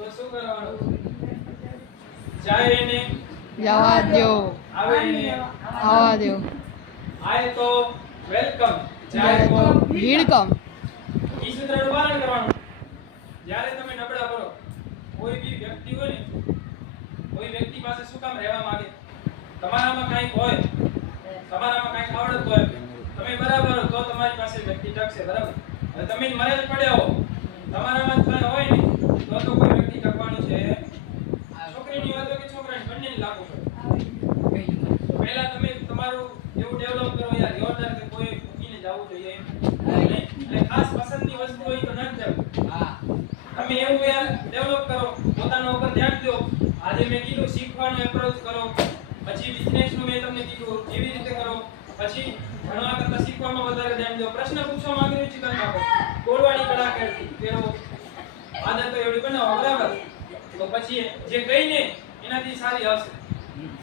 તો શું કરવાનું? જાય એને જવા દો, આવે એને આવવા દો, આય તો વેલકમ, જાય જાય તો તો વેલકમ. ઈ સૂત્રનું પાલન કરવાનું. જ્યારે તમે નબળા પડો, કોઈ બી વ્યક્તિ હોય ને, કોઈ વ્યક્તિ પાસે શું કામ રહેવા માંગે? તમારામાં કંઈક હોય, તમારામાં કંઈક આવડત હોય, તમે બરાબર હો તો તમારી પાસે વ્યક્તિ ટકશે, બરાબર? હવે તમે મરે જ પડ્યા હો, તમારામાં જ કંઈ હોય ને, તો કોઈ વ્યક્તિ ટકવાનું છે. છોકરીની હોય તો કે છોકરાની, બંનેને લાગુ પડે. પહેલા તમે તમારું એવું ડેવલપ કરો યાર, જોરદાર કે કોઈ મૂકીને જવું જોઈએ નહીં. એટલે ખાસ પસંદની વસ્તુ હોય તો ન જ જવું. તમે એવું યાર ડેવલપ કરો, પોતાના ઉપર ધ્યાન દો. આજે મેં કીધું શીખવાનો એપ્રોચ કરો, પછી બિઝનેસનું મેં તમને કીધું એવી રીતે કરો, પછી ભણવા કરતા શીખવામાં વધારે ધ્યાન દો. પ્રશ્ન પૂછવા માંગે છે કરી નાખો, બોલવાની કળા કરતી પેલો આદત તો એવડી બનાવો, બરાબર? તો પછી જે કહીને એનાથી સારી હશે.